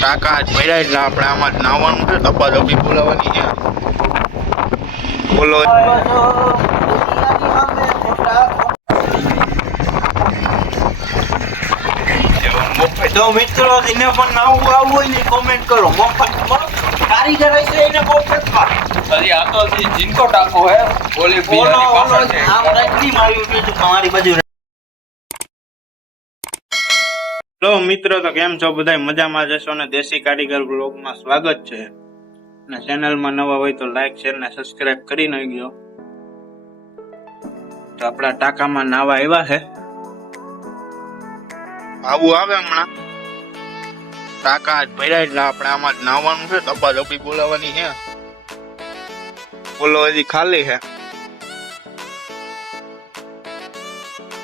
ટાકા જ ભર્યા એટલે આપણે આમાં જ નાવાનું છે. ડબ્બા ડબ્બી બોલાવવાની છે. બોલો તો મિત્રો એને પણ નાવું આવવું હોય ને કોમેન્ટ કરો. મફત કારીગર હશે એને મફતમાં. અરે આ તો જીનકો ટાકો હે ઓલી બીજાની પાછળ છે. આમ રાખી મારી ઉઠી તમારી બાજુ. તો મિત્રો તો કેમ છો બધા? મજામાં જશો ને? દેશી કારીગર બ્લોગમાં સ્વાગત છે. અને ચેનલમાં નવા હોય તો લાઈક શેર ને સબસ્ક્રાઇબ કરી નાખજો. તો આપણા ટાંકામાં નાવા આવ્યા છે. આવું આવે હમણાં ટાંકા જ ભર્યા એટલે આપણે આમાં જ નાવાનું છે. ડબ્બા ડબ્બી બોલાવવાની છે. બોલો હજી ખાલી છે.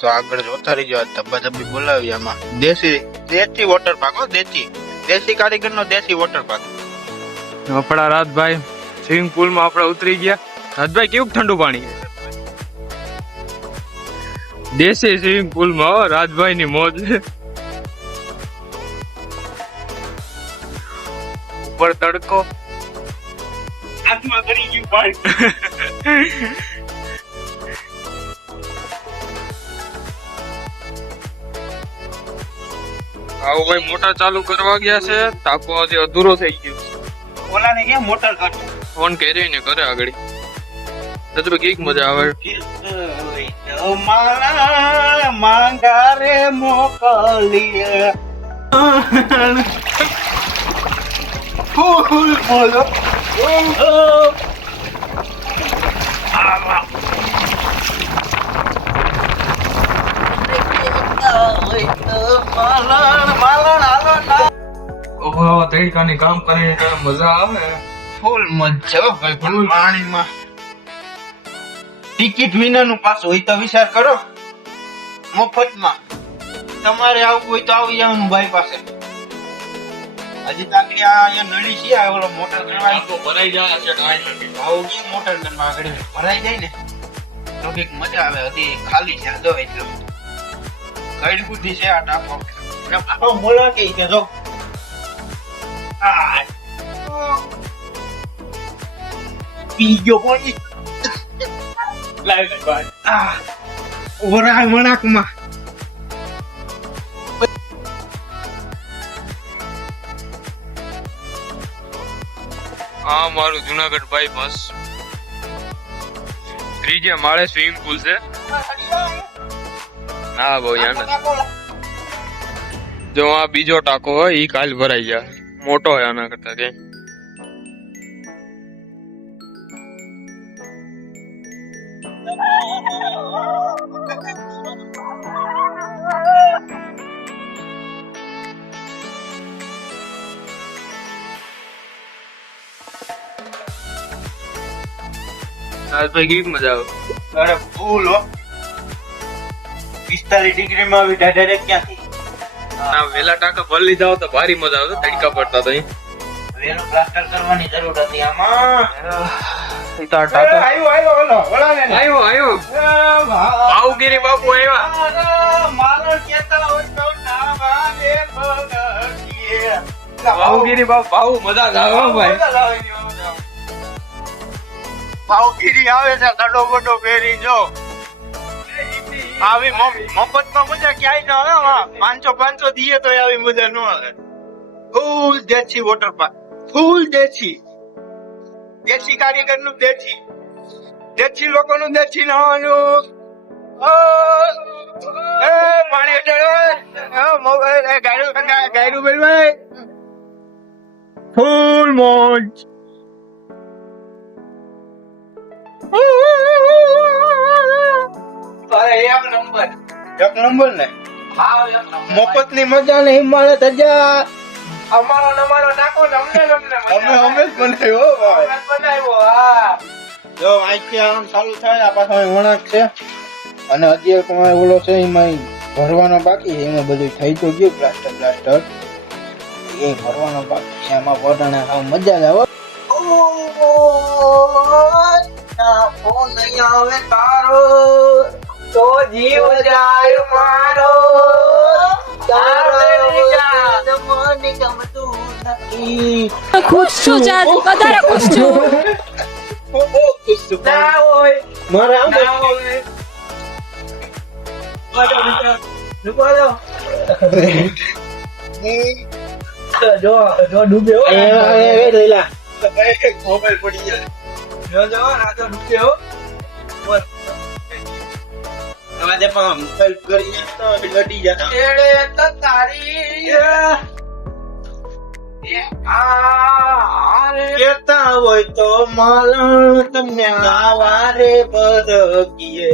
તો આગળ જોતા રહીજો. ડબ્બા ડબ્બી બોલાવી આમાં. દેશી વોટર પાર્ક હો. દેશી કારીગર નો દેશી વોટર પાર્ક. આપણા રાજભાઈ સ્વિમિંગ પુલ માં આપણે ઉતરી ગયા. રાજભાઈ કેવું ઠંડુ પાણી? દેશી સ્વિમિંગ પુલ માં રાજભાઈ ની મોજ. ઉપર તડકો હાથમાં કરી ગયું પાણી. આવું ભાઈ મોટર ચાલુ કરવા ગયા છે. ટાંકો હજી અધૂરો થઈ ગયો. ઓલાને કેમ મોટર કાઢ ફોન કર્યો ને કરે આગળ. તો કઈક મજા આવે. મારા માંગારે મોકલીએ ફૂલ બોલો. તરીકાની કામ કરીને મજા આવે. ફૂલ મજા ભાઈ. ફૂલ પાણીમાં ટિકિટ વિનાનું પાછું હોય તો વિચાર કરો. મફતમાં તમારે આવવું હોય તો આવી જવાનું ભાઈ પાસે. હજી તાકડી અહીંયા નળી છે. આ ઓલો મોટર કરવા ભરાઈ જાય છે. આવું કે મોટર કરવા આગળ ભરાઈ જાય ને તો કંઈક મજા આવે. હજી ખાલી છે દો એટલે કઈ બુદ્ધિ છે આ ટાંકો. આખો બોલા કે જો પી ગયો પાણી. ઓરા વણાકમાં આ મારું જુનાગઢ ભાઈ બસ. ત્રીજે માળે સ્વિમિંગ પુલ છે. ના બહુ યાર. જો આ બીજો ટાંકો હોય ઈ કાલ ભરાઈ જાય. મોટો હોય આના કરતા કે. ભાઈ કેવી મજા આવે. અરે ફૂલ હો. 45 ડિગ્રીમાં આવી ડાયરેક્ટ ક્યાંથી? ના વેલા ટાંકા ભરી લીધા હોત તો ભારી મજા આવે. તડકા પડતા તો વેલો પ્લાસ્ટર કરવાની જરૂર હતી આમાં. આવ્યો ભાવગીરી બાપુ આવ્યા. ભાવગીરી બાપુ ભાવ મજા જ આવે ભાઈ. ભાવગીરી આવે છે. ગડો ગડો પહેરી જો આવી મફતમાં મજા ક્યાંય ન આવે. 500 દીએ તો આવી મજા ન આવે. ફૂલ દેશી વોટર પાર્ક. ફૂલ દેશી કારીગર નું દેશી લોકો નું દેશી નવાનું. પાણી ગાયરું ભાઈ ફૂલ મોજ. એક નંબર ને મફત ની મજા ને હિમાલય ધજા. અમારો નમારો નાખો ને અમને અમે જ બનાવ્યો ભાઈ. જો અહીંથી આમ ચાલુ થાય. આ પાછો વણાક છે અને હજી એક ઓલો છે એમાં ભરવાનો બાકી છે. એમાં બધું થઈ તો ગયું. પ્લાસ્ટર એ ભરવાનો બાકી છે. એમાં વટાણે મજા જ આવે. ફોન નહીં આવે તારો તો જીવ જાય મારો. તારો મને ગમતું ખુશ છું જાત વધારે ખુશ છું બહુ ખુશ છું ના હોય મારે આમ ના હોય જો ડૂબ્યો લીલા મોબાઈલ પડી ગયો જો રાજો ડૂબ્યો અમારે પણ હેલ્પ કરી તો લડી જતા એડે તો તારી કેતા હોય તો માલણ તમને આવારે બરકીએ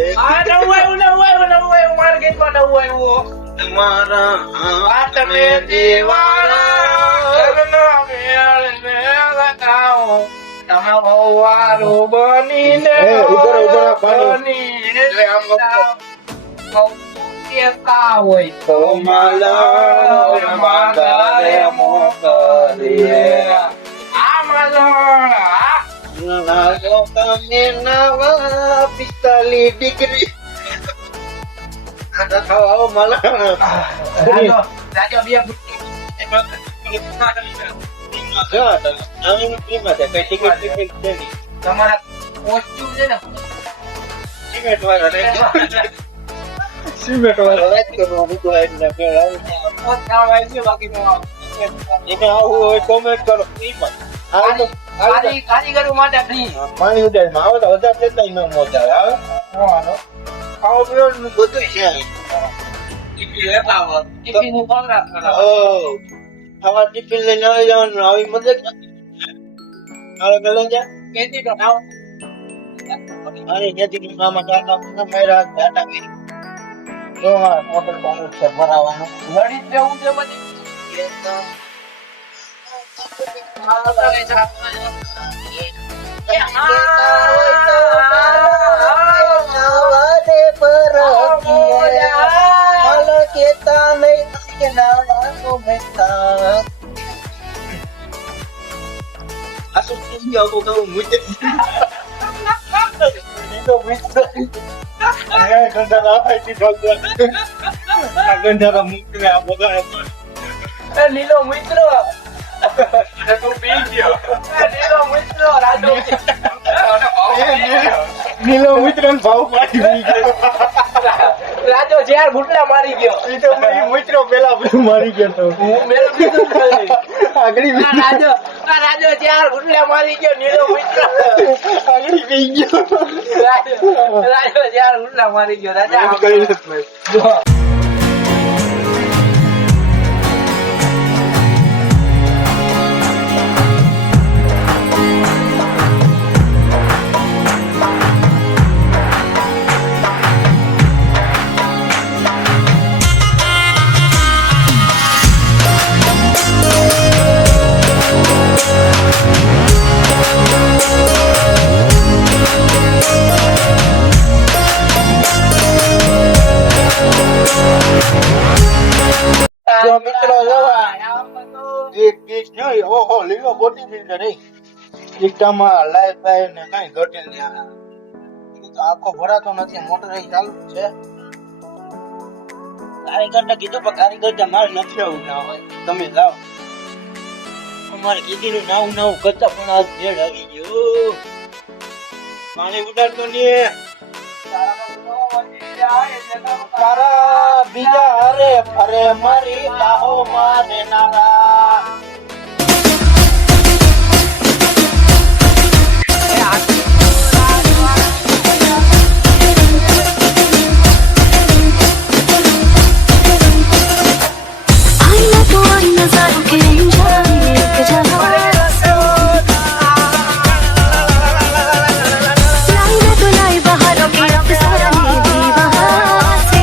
તમારા હાથને તમે નવા 45 ડિગ્રી આવો માલા તમારા કોસ્ટ્યુમ છે ને સિમેન્ટ વાળા રાત કરવાનું બાકી એને આવું હોય કોમેન્ટ કરો ફ્રીમાં કારીગરો માટે ફ્રી પાણી ઉડાડમાં આવે તો 1000 લેતા ન મોજા આવે ખાવાનો ખાવા પીવાનું બધું છે ટિફિન નું કોન્ટ્રાક્ટ કરાવો ખાવા ટિફિન લઈને આવી જવાનું આવી મદદ આવે ગલે જા કેતી તો ખાવ અરે જેથી મામા ટાટા મેરા ટાટા કરી જો આ હોટલ પાણી છે ભરાવાનું લડી જ જવું છે બધી ગંધારા મૂકીને આ બગાડે લીલો મિત્ર લીલો મિત્ર નીલો મિત્ર ભાવ પાડી ગયો રાજો ઝેર ભૂટલા મારી ગયો એ તો મિત્રો પેલા મારી ગયો તો હું મેલો કીધું જલ્દી આગળ રાજો ઝેર ભૂટલા મારી ગયો લીલો મિત્ર આગળ પી ગયો રાજો ઝેર ભૂટલા મારી ગયો રાજા કરી ભાઈ જો મિત્રો જોવા એક ડીશ નહીં ઓહો લીલો બોટી ફિલ્ટર નહીં એકટામાં લાઈટ બાય ને કઈ ઘટે નહીં તો આખો ભરાતો નથી મોટર ચાલુ છે કારીગરને કીધું પણ કારીગર મારે નથી આવું ના હોય તમે જાઓ અમારે કીધીનું નવું કરતા પણ આ ભેડ આવી ગયો પાણી ઉડાડતો નહીં તારા બીજા હરે ફરે મારી બાહો મારે નારા आईना तो आईना सारू के इंजानी एक जहां लाईना तो लाई बहारों की अफसानी दीवार से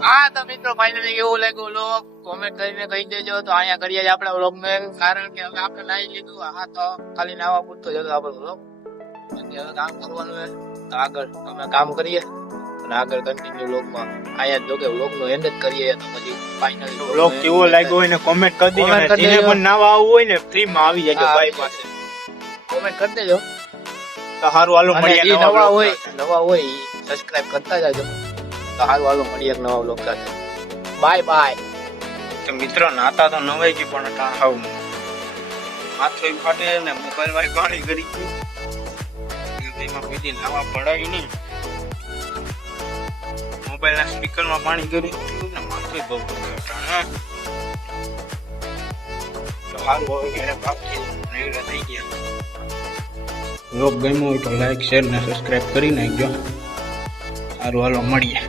હા તો મિત્રો ફાઇનલી કેવું લાગ્યું લોક કોમેન્ટ કરીને કહી દેજો તો અહીંયા કરીએ જ આપણા વ્લોગ ને કારણ કે હવે આપણે નાઈ લીધું હા તો ખાલી નાવા પૂરતો જ હતો આપણો વ્લોગ હવે કામ કરવાનું છે તો આગળ અમે કામ કરીએ અને આગળ કન્ટિન્યુ વ્લોગમાં અહીંયા જો કે વ્લોગનો એન્ડ જ કરીએ તો પછી ફાઇનલી બ્લોગ કેવો લાગ્યો હોય ને કોમેન્ટ કરી દેજો Comment અને કરી જેને દેજો. પણ નવા આવવું હોય ને ફ્રી માં આવી જજો હા, ભાઈ પાસે કોમેન્ટ કરી દેજો તો હારું હાલો અને મળીએ જે નવા નવા vlog હોય સાથે. નવા હોય સબસ્ક્રાઇબ કરતા જાજો તો હારું હાલો મળીએ એક નવા વ્લોગ સાથે બાય બાય તો મિત્રો નાતા તો નવાઈ ગઈ પણ અટાણ હાવ માથું ફાટે ને મોબાઈલ માં પાણી કરી ગયું એમાં કોઈ દી નાવા પડાય નહીં મોબાઈલ ના સ્પીકર માં પાણી કરી ગયું ને માથું બહુ અટાણ તો હાલ બહુ ઘરે બાકી નહીં થઈ ગયા વ્લોગ ગમ્યો હોય તો લાઈક શેર ને સબસ્ક્રાઇબ કરી નાખજો સારું હાલો મળીએ